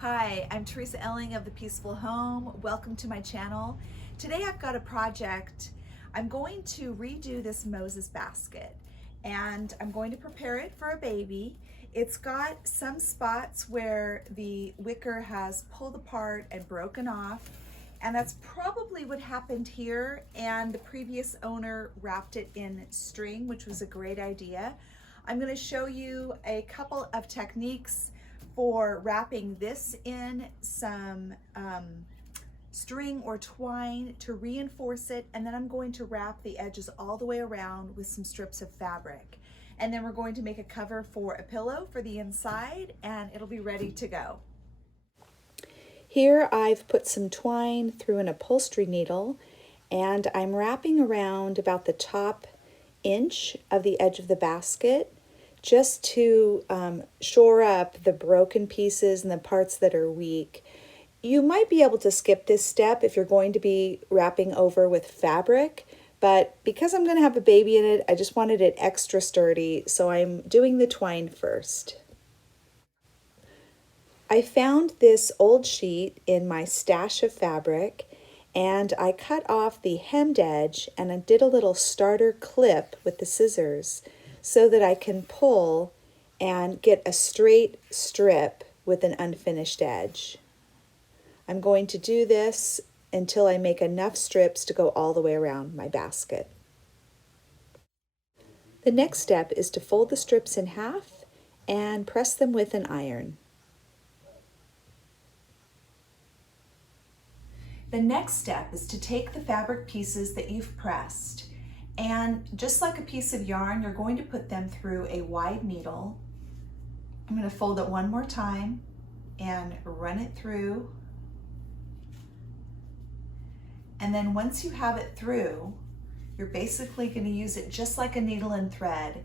Hi, I'm Teresa Elling of The Peaceful Home. Welcome to my channel. Today I've got a project. I'm going to redo this Moses basket and I'm going to prepare it for a baby. It's got some spots where the wicker has pulled apart and broken off, and that's probably what happened here, and the previous owner wrapped it in string, which was a great idea. I'm going to show you a couple of techniques for wrapping this in some string or twine to reinforce it, and then I'm going to wrap the edges all the way around with some strips of fabric. And then we're going to make a cover for a pillow for the inside, and it'll be ready to go. Here I've put some twine through an upholstery needle, and I'm wrapping around about the top inch of the edge of the basket, just to shore up the broken pieces and the parts that are weak. You might be able to skip this step if you're going to be wrapping over with fabric, but because I'm going to have a baby in it, I just wanted it extra sturdy, so I'm doing the twine first. I found this old sheet in my stash of fabric, and I cut off the hemmed edge and I did a little starter clip with the scissors so that I can pull and get a straight strip with an unfinished edge. I'm going to do this until I make enough strips to go all the way around my basket. The next step is to fold the strips in half and press them with an iron. The next step is to take the fabric pieces that you've pressed, and just like a piece of yarn, you're going to put them through a wide needle. I'm going to fold it one more time and run it through. And then once you have it through, you're basically going to use it just like a needle and thread.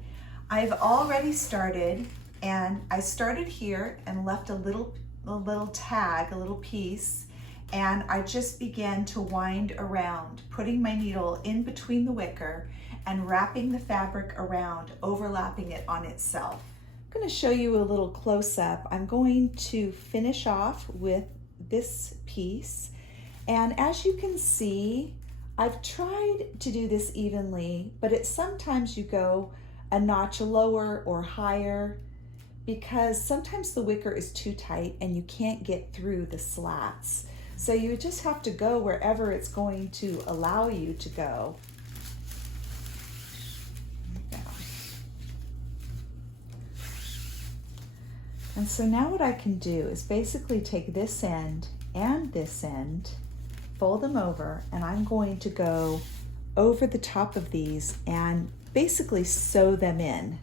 I've already started, and I started here and left a little tag, a little piece, and I just began to wind around, putting my needle in between the wicker and wrapping the fabric around, overlapping it on itself. I'm going to show you a little close-up. I'm going to finish off with this piece, and as you can see, I've tried to do this evenly, but sometimes you go a notch lower or higher because sometimes the wicker is too tight and you can't get through the slats. So you just have to go wherever it's going to allow you to go. And so now what I can do is basically take this end and this end, fold them over, and I'm going to go over the top of these and basically sew them in.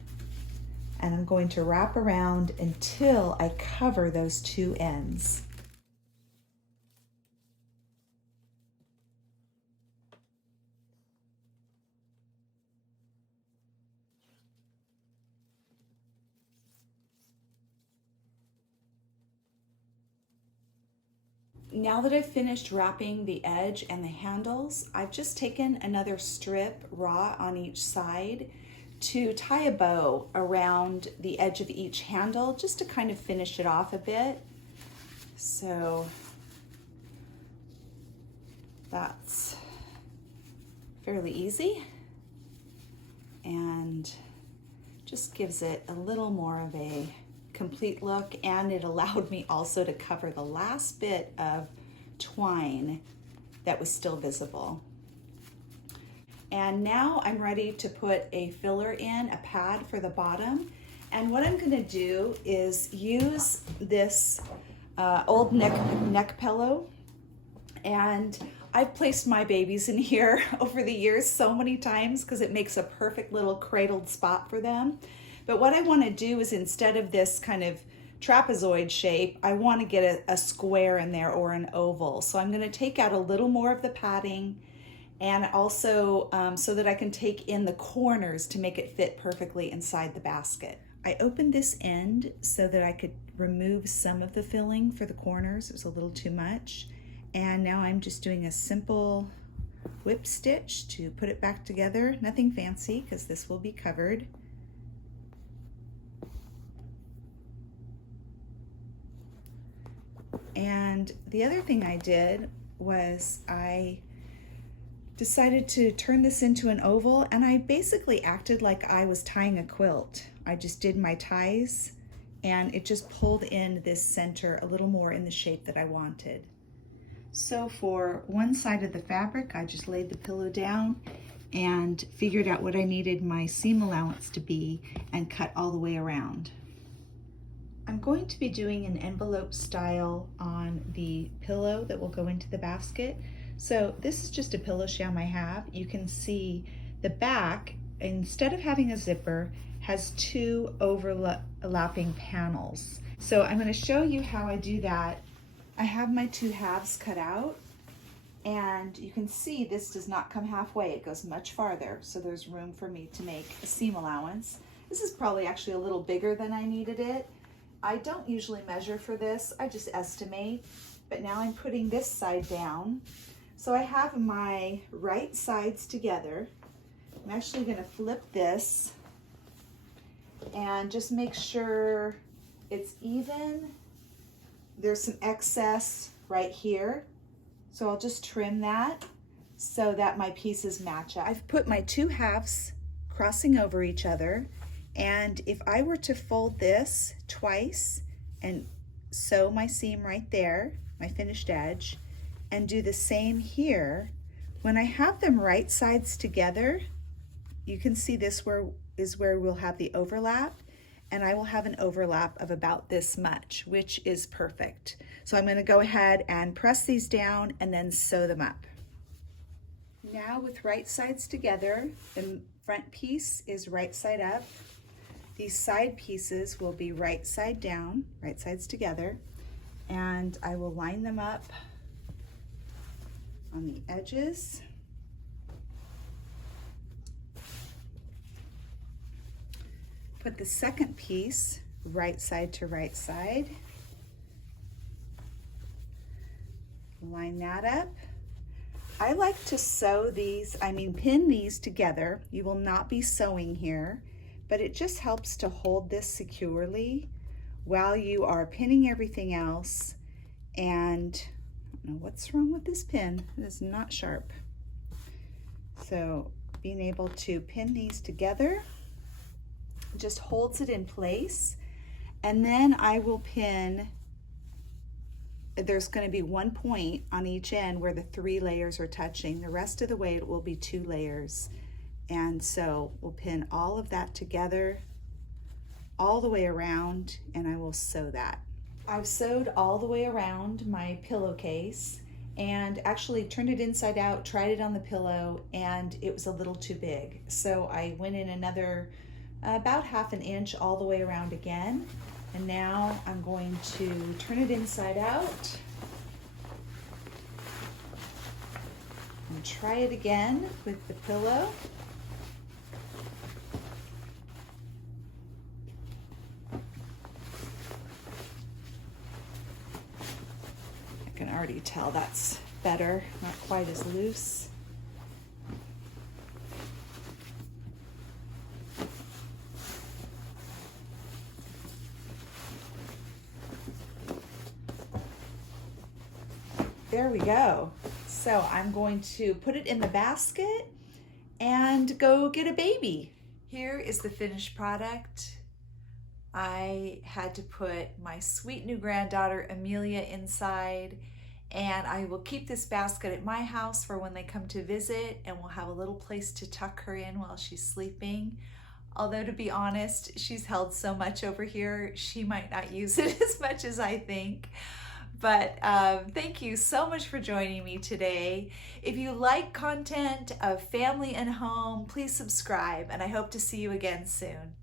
And I'm going to wrap around until I cover those two ends. Now that I've finished wrapping the edge and the handles, I've just taken another strip raw on each side to tie a bow around the edge of each handle just to kind of finish it off a bit. So that's fairly easy and just gives it a little more of a complete look, and it allowed me also to cover the last bit of twine that was still visible. And now I'm ready to put a filler in, a pad for the bottom. And what I'm going to do is use this old neck pillow, and I've placed my babies in here over the years so many times because it makes a perfect little cradled spot for them. But what I want to do is, instead of this kind of trapezoid shape, I want to get a square in there or an oval. So I'm going to take out a little more of the padding, and also so that I can take in the corners to make it fit perfectly inside the basket. I opened this end so that I could remove some of the filling for the corners. It was a little too much. And now I'm just doing a simple whip stitch to put it back together. Nothing fancy because this will be covered. And the other thing I did was I decided to turn this into an oval, and I basically acted like I was tying a quilt. I just did my ties and it just pulled in this center a little more in the shape that I wanted. So for one side of the fabric, I just laid the pillow down and figured out what I needed my seam allowance to be and cut all the way around. I'm going to be doing an envelope style on the pillow that will go into the basket. So this is just a pillow sham I have. You can see the back, instead of having a zipper, has two overlapping panels. So I'm going to show you how I do that. I have my two halves cut out, and you can see this does not come halfway. It goes much farther, so there's room for me to make a seam allowance. This is probably actually a little bigger than I needed it. I don't usually measure for this, I just estimate, but now I'm putting this side down. So I have my right sides together. I'm actually going to flip this and just make sure it's even. There's some excess right here, so I'll just trim that so that my pieces match up. I've put my two halves crossing over each other, and if I were to fold this twice and sew my seam right there, my finished edge, and do the same here, when I have them right sides together, you can see this is where we'll have the overlap, and I will have an overlap of about this much, which is perfect. So I'm going to go ahead and press these down and then sew them up. Now with right sides together, the front piece is right side up. These side pieces will be right side down, right sides together, and I will line them up on the edges. Put the second piece right side to right side. Line that up. I like to sew these, pin these together. You will not be sewing here, but it just helps to hold this securely while you are pinning everything else. And I don't know what's wrong with this pin. It is not sharp. So being able to pin these together just holds it in place. And then I will pin, there's going to be one point on each end where the 3 layers are touching. The rest of the way it will be 2 layers. And so we'll pin all of that together all the way around, and I will sew that. I've sewed all the way around my pillowcase and actually turned it inside out, tried it on the pillow, and it was a little too big. So I went in another about 1/2 inch all the way around again. And now I'm going to turn it inside out and try it again with the pillow. I can already tell that's better, not quite as loose. There we go. So I'm going to put it in the basket and go get a baby. Here is the finished product. I had to put my sweet new granddaughter Amelia inside, and I will keep this basket at my house for when they come to visit, and we'll have a little place to tuck her in while she's sleeping. Although, to be honest, she's held so much over here, she might not use it as much as I think. But thank you so much for joining me today. If you like content of family and home, please subscribe, and I hope to see you again soon.